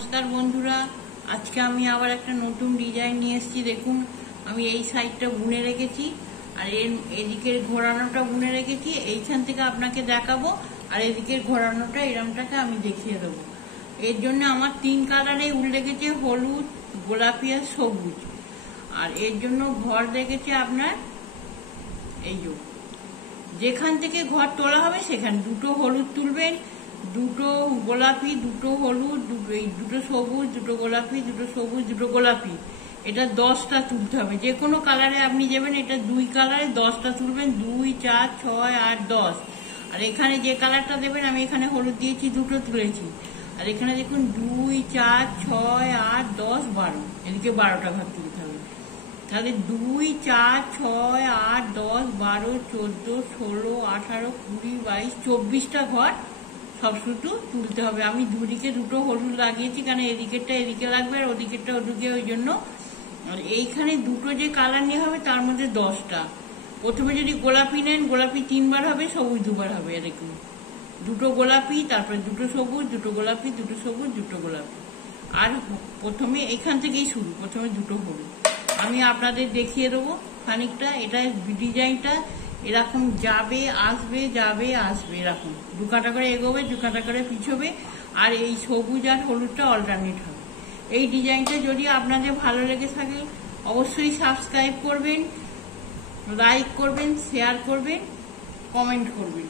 নমস্কার বন্ধুরা, আজকে আমি আবার একটা নতুন ডিজাইন নিয়ে এসেছি। দেখুন, আমি এই সাইডটা বুনে রেখেছি আর এদিকের ঘোরানোটা বুনে রেখেছি। এইখান থেকে আপনাকে দেখাবো আর এদিকের ঘোরানোটা এরমটাকে আমি দেখিয়ে দেবো। এর জন্য আমার 3 কালারে উল লেগেছে, হলুদ, গোলাপি আর সবুজ। আর এর জন্য ঘর লেগেছে আপনার এই যেখান থেকে ঘর তোলা হবে সেখানে দুটো হলুদ তুলবেন, দুটো গোলাপি, দুটো হলুদ, দুটো সবুজ, দুটো গোলাপি, দুটো সবুজ, দুটো গোলাপি। এটা 10টা তুলতে হবে। যে কোনো কালারে আপনি যাবেন, এটা 2 কালারে 10টা তুলবেন। 2, 4, 6, 8, 10। আর এখানে যে কালারটা দেবেন, আমি এখানে হলুদ দিয়েছি, দুটো তুলেছি। আর এখানে দেখুন 2, 4, 6, 8, 10, 12। এদিকে 12টা ঘর তুলতে হবে। তাহলে 2, 4, 6, 8, 10, 12, 14, 16, 18, 20, 22, 24টা ঘর সব শুধু তুলতে হবে। আমি দুদিকে দুটো হলুদ লাগিয়েছি, কারণ এদিকেরটা এদিকে লাগবে আর ওদিকেরটা ওদিকে, ওই জন্য। আর এইখানে দুটো যে কালার নিয়ে হবে তার মধ্যে 10টা। প্রথমে যদি গোলাপি নেন, গোলাপি 3 বার হবে, সবুজ 2 বার হবে। এরকম দুটো গোলাপি, তারপরে দুটো সবুজ, দুটো গোলাপি, দুটো সবুজ, দুটো গোলাপি। আর প্রথমে এখান থেকেই শুরু, প্রথমে দুটো হলুদ। আমি আপনাদের দেখিয়ে দেবো খানিকটা। এটা ডিজাইনটা এরকম যাবে আসবে, যাবে আসবে, এরকম 2 কাটা করে এগোবে, 2 কাটা করে পিছবে। আর এই সবুজ আর হলুদটা অল্টারনেট হবে। এই ডিজাইনটা যদি আপনাদের ভালো লেগে থাকে অবশ্যই সাবস্ক্রাইব করবেন, লাইক করবেন, শেয়ার করবেন, কমেন্ট করবেন।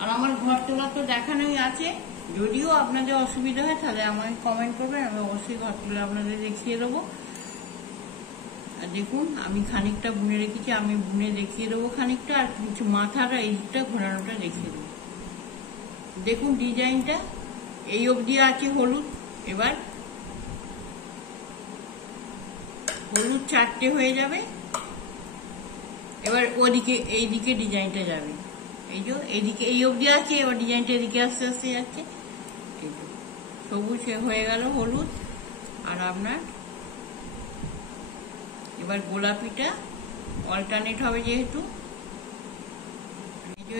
আর আমার ঘর তোলা তো দেখানোই আছে। যদিও আপনাদের অসুবিধা হয় তাহলে আমাকে কমেন্ট করবেন, আমি অবশ্যই ঘর তোলা আপনাদের দেখিয়ে দেবো। আর দেখুন, আমি খানিকটা বুনে রেখেছি, আমি বুনে দেখিয়ে দেবো খানিকটা। আর কিছু মাথাটা এইটা ঘোরানোটা দেখিয়ে দেবো। দেখুন ডিজাইনটা এই অবধি আছে হলুদ। এবার হলুদ 4টে হয়ে যাবে। এবার ওদিকে এইদিকে ডিজাইনটা যাবে। এই যে এইদিকে এই অবধি আছে, এবার ডিজাইনটা এদিকে আস্তে আস্তে যাচ্ছে। এই যে সবুজ হয়ে গেল, হলুদ। আর আপনার এবার গোলাপিটা অল্টারনেট হবে, যেহেতু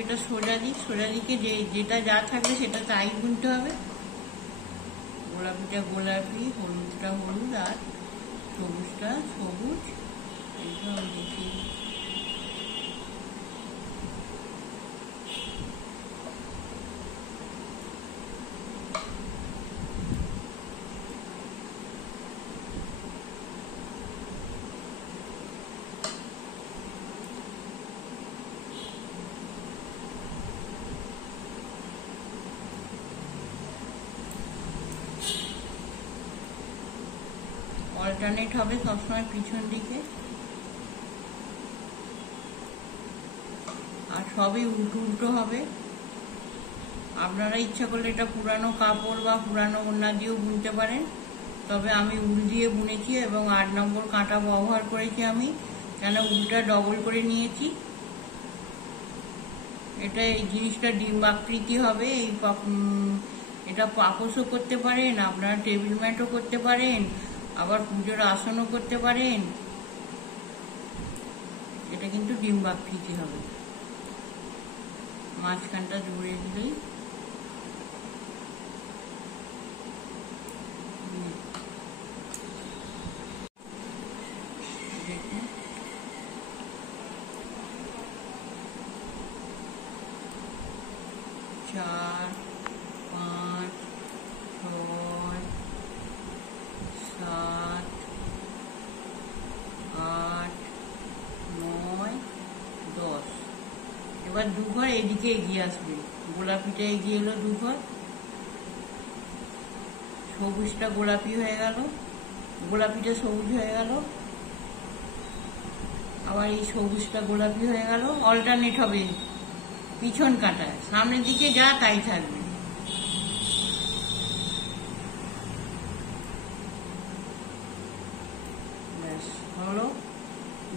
এটা সোজা দিক, সোজা দিকে যেটা যা থাকবে সেটা তাই বুনতে হবে। গোলাপিটা গোলাপি, হলুদটা হলুদ, আর সবুজটা সবুজ। এইসব দেখি অল্টারনেট হবে সবসময় পিছন দিকে। আর সবই উল্টো উল্টো হবে। আপনারা ইচ্ছা করলে এটা পুরানো কাপড় বা পুরানো ওড়না দিয়েও বুনতে পারেন। তবে আমি উল দিয়ে বুনেছি এবং 8 নম্বর কাঁটা ব্যবহার করেছি আমি, কেন উলটা ডবল করে নিয়েছি। এটা এই জিনিসটা ডিম্বাকৃতি হবে। এটা পাপোশও করতে পারেন, আপনারা টেবিল ম্যাটও করতে পারেন, আবার পুজোর আসনও করতে পারেন। এটা কিন্তু ডিম্বাকৃতি হবে। মাঝখানটা জুড়ে দিলেই দেখুন। চার, 5, 6, 7, 8, 9, 10। এবার 2 ঘর এদিকে এগিয়ে আসবে। গোলাপিটা এগিয়ে এলো 2 ঘর, সবুজটা গোলাপি হয়ে গেল, গোলাপিটা সবুজ হয়ে গেল, আবার এই সবুজটা গোলাপি হয়ে গেল। অল্টারনেট হবে পিছন কাটায়, সামনের দিকে যা তাই থাকবে। ব্যাস হলো।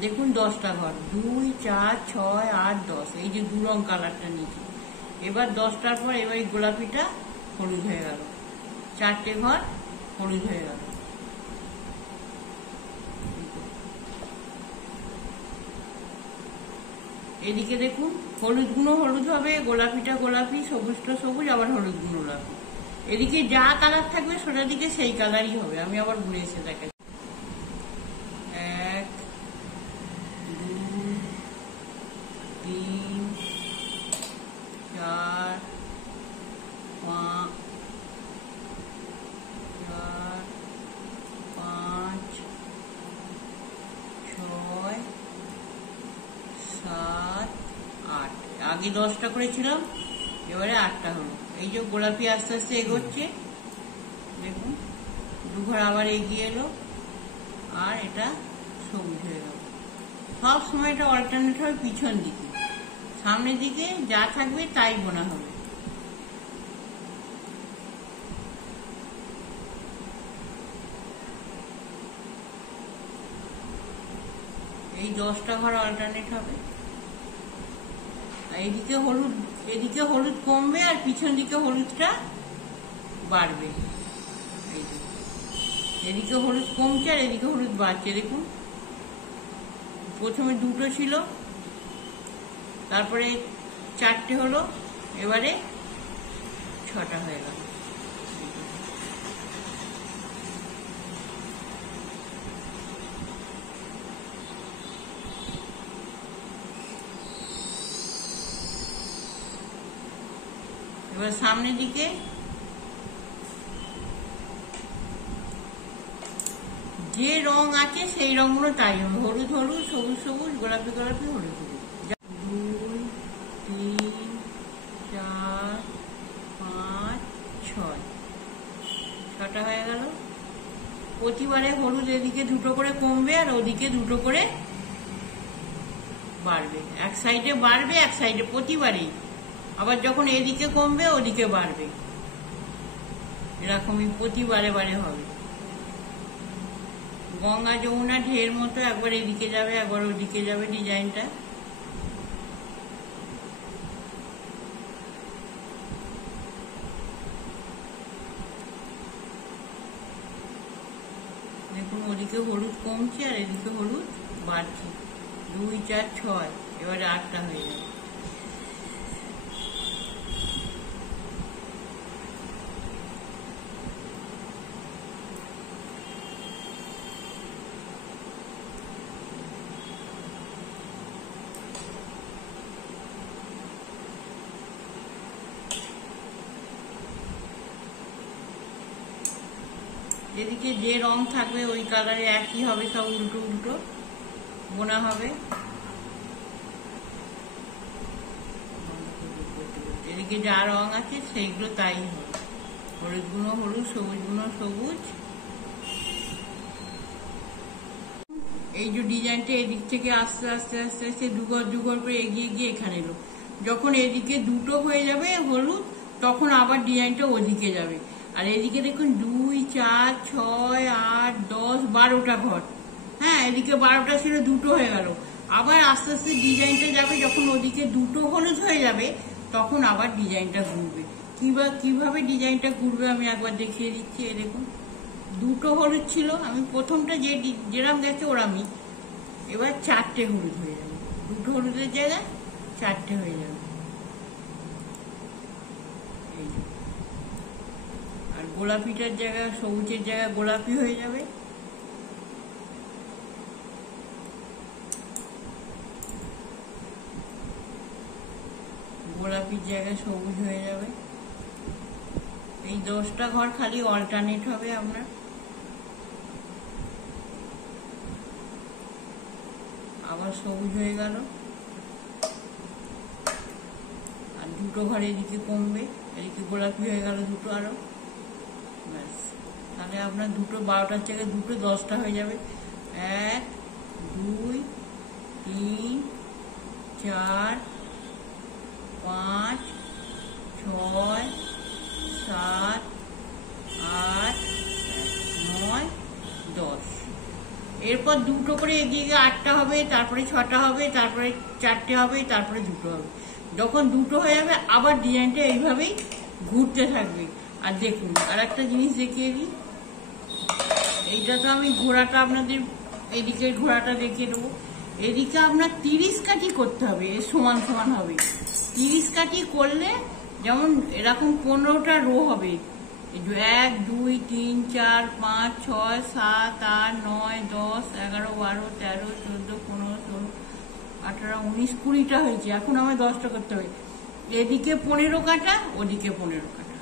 দেখুন 10টা ঘর, 2, 4, 6, 8, 10। এই যে 2 রং কালারটা নিয়েছি। এবার 10টার পর এবার এই গোলাপিটা হলুদ হয়ে গেল, 4টে ঘর হলুদ হয়ে গেল। এদিকে দেখুন, হলুদ গুঁড়ো হলুদ হবে, গোলাপিটা গোলাপি, সবুজটা সবুজ, আবার হলুদ গুঁড়ো লাগবে। এদিকে যা কালার থাকবে সোজা দিকে সেই কালারই হবে। আমি আবার ঘুরে এসে দেখাচ্ছি। 1 2 3 4 5 6 7 8। আগে 10টা করেছিলাম, এবারে 8টা হলো। এই যে গোলাপি আস্তে আস্তে এগোচ্ছে, দেখুন দুঘর আবার এগিয়ে এলো, আর এটা সবুজ হয়ে গেল। সব সময় এটা অল্টারনেট হবে পিছন দিকে, সামনের দিকে যা থাকবে তাই বোনা হবে। এই 10টা ঘর অল্টারনেট হবে। এদিকে হলুদ কমবে আর পিছন দিকে হলুদটা বাড়বে। এদিকে হলুদ কমছে আর এদিকে হলুদ বাড়ছে। দেখুন প্রথমে 2টো ছিল, তারপরে 4টে হলো, এবারে 6টা হয়ে গেল। এবার সামনের দিকে যে রং আছে সেই রঙগুলো তাই হবে। হলুদ হলুদ, সবুজ সবুজ, গোলাপি গোলাপি, হলুদ হলুদ। 2 3 4 5 6, 6টা হয়ে গেল। প্রতিবারে হলুদ এদিকে 2টো করে কমবে আর ওদিকে 2টো করে বাড়বে। এক সাইডে বাড়বে, এক সাইডে প্রতিবারেই। আবার যখন এদিকে কমবে ওদিকে বাড়বে, এরকমই প্রতিবারে বারে হবে। গঙ্গা যমুনা ঢের মতো একবার এদিকে যাবে একবার ওদিকে যাবে ডিজাইনটা। দেখুন ওদিকে হলুদ কমছে আর এদিকে হলুদ বাড়ছে। 2 4 6, এবারে 8টা হয়ে যাবে। যেদিকে যে রং থাকবে ওই কালারে একই হবে, সব উল্টো উল্টো বোনা হবে। এদিকে যা রং আছে সেইগুলো তাই হবে। হলুদ গুলো হলুদ, সবুজ গুলো সবুজ। এই যে ডিজাইনটা এদিক থেকে আস্তে আস্তে আস্তে আস্তে দুঘর করে এগিয়ে গিয়ে এখানে এলো। যখন এদিকে 2টো হয়ে যাবে হলুদ, তখন আবার ডিজাইনটা ওদিকে যাবে। আর এদিকে দেখুন 2 4 6 8 10 12টা ঘর। হ্যাঁ, এদিকে 12টা ছিল, 2টো হয়ে গেল। আবার আস্তে আস্তে ডিজাইনটা যাবে, যখন ওদিকে 2টো হলুদ হয়ে যাবে তখন আবার ডিজাইনটা ঘুরবে। কিভাবে ডিজাইনটা ঘুরবে আমি একবার দেখিয়ে দিচ্ছি। এই দেখুন 2টো হলুদ ছিল, আমি প্রথমটা যেরাম গেছে ওরামই। এবার 4টে হলুদ হয়ে যাবে, 2টো হলুদের জায়গায় 4টে হয়ে যাবে। আর গোলাপিটার জায়গায় সবুজের জায়গায় গোলাপি হয়ে যাবে। গোলাপির জায়গায় সবুজ হয়ে যাবে। এই 10টা ঘর খালি অল্টারনেট হবে আপনার। আবার সবুজ হয়ে গেল, আর 2টো ঘর এদিকে কমবে, এদিকে গোলাপি হয়ে গেল 2টো আরো। ব্যাস, তাহলে আপনার 2টো 12টার জায়গায় 2টো 10টা হয়ে যাবে। 1 2 3 4 5 6 7 8 9 10। এরপর 2টো করে এগিয়ে গিয়ে 8টা হবে, তারপরে 6টা হবে, তারপরে 4টে হবে, তারপরে 2টো হবে। যখন 2টো হয়ে যাবে আবার ডিজাইনটা এইভাবেই ঘুরতে থাকবে। আর দেখুন আর একটা জিনিস দেখিয়ে দিই। এইটা তো আমি ঘোড়াটা আপনাদের এদিকে ঘোড়াটা দেখিয়ে দেবো। এদিকে আপনার 30 কাঠি করতে হবে, সমান সমান হবে। 30 কাঠি করলে যেমন এরকম 15টা রো হবে, 1 2 3 4 5 6 7 8 9 10 11 12 13 14 15 16 18 19 20টা হয়েছে। এখন আমার 10টা করতে হবে। এদিকে 15 কাটা, ওদিকে 15 কাটা,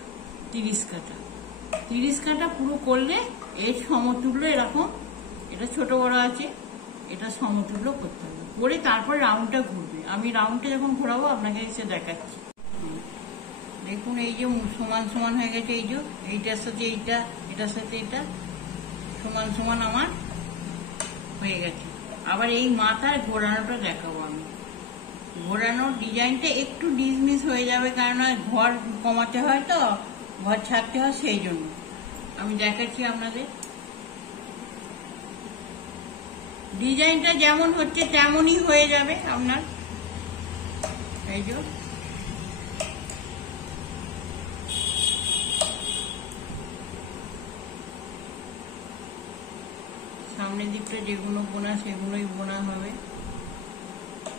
30 কাটা। 30 কাটা পুরো করলে এর সমতুল্য এরকম, এটা ছোট বড় আছে, এটা সমতুল্য করতে হবে, করে তারপর রাউন্ডটা ঘুরবে। আমি রাউন্ডটা যখন ঘোরাবো আপনাকে এসে দেখাচ্ছি। দেখুন এই যে সমান সমান হয়ে গেছে, এই যে এইটার সাথে এইটা, এটার সাথে এটা সমান সমান আমার হয়ে গেছে। আবার এই মাথার ঘোরানোটা দেখাবো আমি। ঘোরানোর ডিজাইনটা একটু ডিসমিস হয়ে যাবে, কারণ ঘর কমাতে হয় তো, ঘর ছাড়তে হয়, সেই জন্য আমি দেখাচ্ছি আপনাদের। ডিজাইনটা যেমন হচ্ছে তেমনই হয়ে যাবে আপনার। এই যে সামনের দিকটা যেগুলো বোনা সেগুলোই বোনা হবে,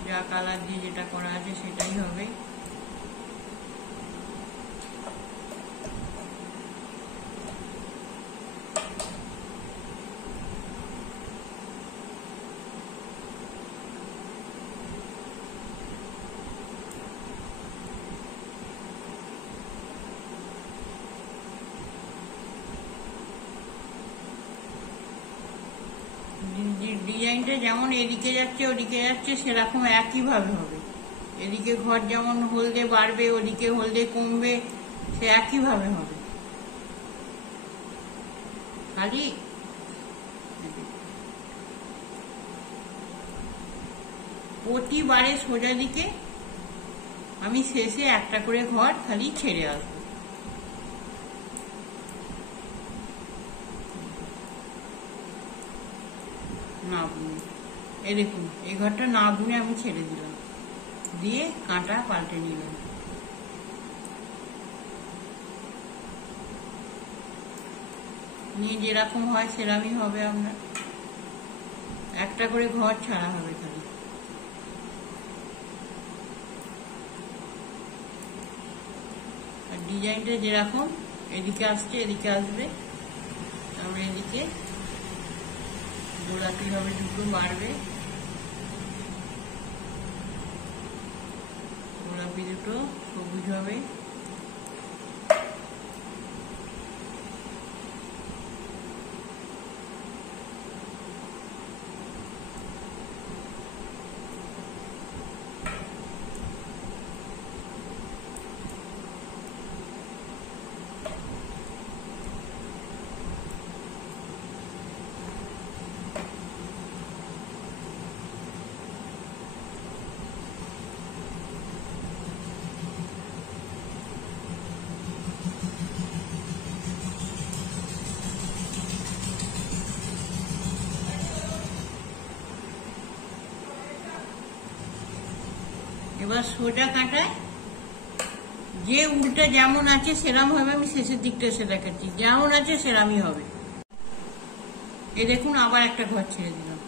যা কালার দিয়ে যেটা করা আছে সেটাই হবে। ডিজাইনটা যেমন এদিকে যাচ্ছে ওদিকে যাচ্ছে সেরকম একইভাবে হবে। এদিকে ঘর যেমন হলদে বাড়বে, ওদিকে হলদে কমবে, সে একইভাবে হবে। খালি প্রতিবারে সোজা দিকে আমি শেষে একটা করে ঘর খালি ছেড়ে আসবো। না বুনে, এই দেখুন এই ঘরটা না বুনে আমি ছেড়ে দিলাম, দিয়ে কাঁটা পাল্টে নিলাম। নিয়ে যেরকম হয় সেরকমই হবে আপনার। একটা করে ঘর ছাড়া হবে খালি। আর ডিজাইনটা যেরকম এদিকে আসছে এদিকে আসবে, তারপরে এদিকে গোলাপি হবে, দুটো বাড়বে, গোলাপি দুটো সবুজ হবে। এবার সোজা কাটায় যে উল্টা যেমন আছে সেরাম হবে। আমি শেষের দিকটা এসে দেখাচ্ছি, যেমন আছে সেরামই হবে। এ দেখুন আবার একটা ঘর ছেড়ে দিলাম,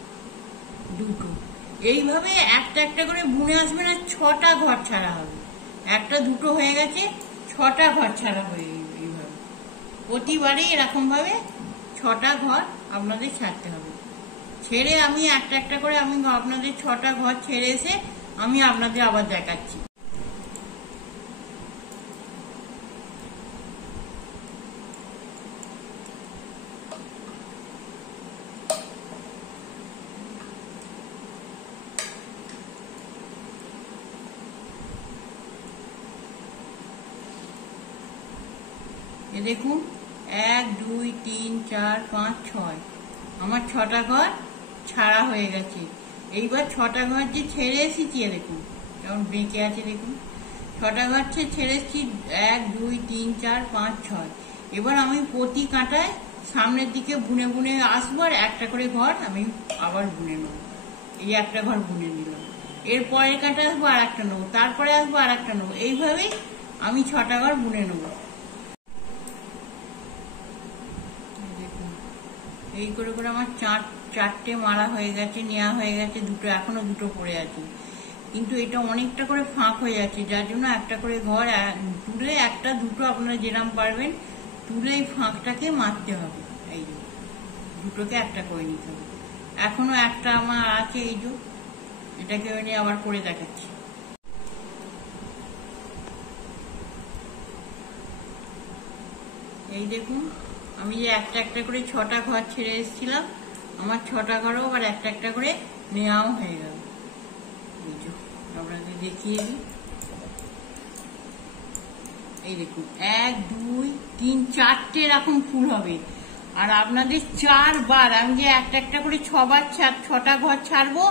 দুটো। এইভাবে একটা একটা করে বুনে আসবে না, 6টা ঘর ছাড়া হবে। একটা দুটো হয়ে গেছে, 6টা ঘর ছাড়া হয়ে যাবে। এইভাবে প্রতিবারই এরকম ভাবে 6টা ঘর আপনাদের ছাড়তে হবে। ছেড়ে আমি একটা একটা করে আমি আপনাদের 6টা ঘর ছেড়ে এসে আমি আপনাদের আবার দেখাচ্ছি। এ দেখুন 1 2 3 4 5 6 আমার 6টা ঘর ছাড়া হয়ে গেছে। এইবার 6টা ঘর যে ছেড়ে এসেছি, দেখুন কেমন বেঁকে আছে, দেখুন 6টা ঘর ছেড়ে এসেছি, 1 2 3 4 5 6। এবার আমি প্রতি কাঁটায় সামনের দিকে বুনে বুনে আসবো, আর একটা করে ঘর আমি আবার বুনে নেবো। এই একটা ঘর বুনে নিলাম, এর পরের কাঁটা আসবো আর একটা নেবো, তারপরে আসবো আর একটা নেবো। এইভাবেই আমি 6টা ঘর বুনে নেবো। এই করে করে আমার 4টে মারা হয়ে গেছে, নেওয়া হয়ে গেছে, দুটো এখনো দুটো পড়ে আছে। কিন্তু এটা অনেকটা করে ফাঁক হয়ে যাচ্ছে, যার জন্য একটা করে ঘর দূরে একটা দুটো আপনারা যেরাম পারবেন তুলে এই ফাঁকটাকে মারতে হবে। এই যে দুটোকে একটা করে নিতে হবে। এখনো একটা আমার আছে, এই যে এটাকে নিয়ে আবার করে দেখাচ্ছি। এই দেখুন, আমি যে একটা একটা করে 6টা ঘর ছেড়ে এসেছিলাম, আমার 6টা ঘরও আবার একটা একটা করে নেওয়াও হয়ে গেল। এই যে আপনাদের দেখিয়ে দিই, এই দেখুন 1 2 3 4টে এরকম ফুল হবে। আর আপনাদের 4বার, আমি যে একটা একটা করে 6টা ঘর ছাড়বো,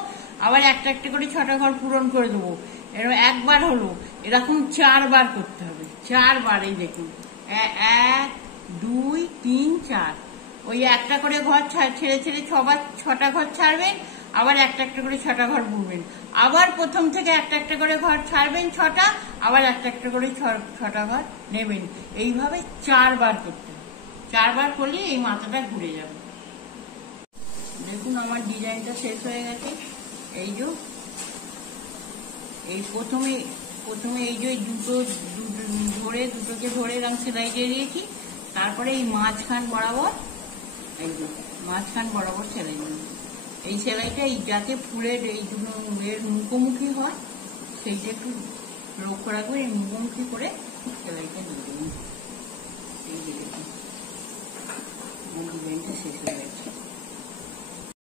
আবার একটা একটা করে 6টা ঘর পূরণ করে দেবো। এরকম একবার হলো, এরকম 4বার করতে হবে, 4বার। এই দেখুন 1 2 3 4, ওই একটা করে ঘর ছেড়ে ছেড়ে 6টা ঘর ছাড়বেন, আবার একটা একটা করে 6টা ঘর বুনবেন, আবার প্রথম থেকে একটা একটা করে ঘর ছাড়বেন 6টা, আবার একটা একটা করে 6টা ঘর নেবেন। এইভাবে 4বার করতে হবে। 4বার করলে এই মাথাটা ঘুরে যাবে। দেখুন আমার ডিজাইনটা শেষ হয়ে গেছে। এই যে এই প্রথমে এই যে দুটোকে ধরে এরকম সেলাই দিয়ে দিয়েছি, তারপরে এই মাঝখান বরাবর, এই যে মাঝখান বরাবর সেলাই দিয়েছি। এই সেলাইটা এই যাতে ফুলের এই দুটো এর মুখোমুখি হয়, সেইটা একটু লক্ষ্য রাখবেন। এই মুখোমুখি করে সেলাইটা দিয়ে দেবেন। এই যে দেখুন ডিজাইনটা শেষ হয়ে গেছে।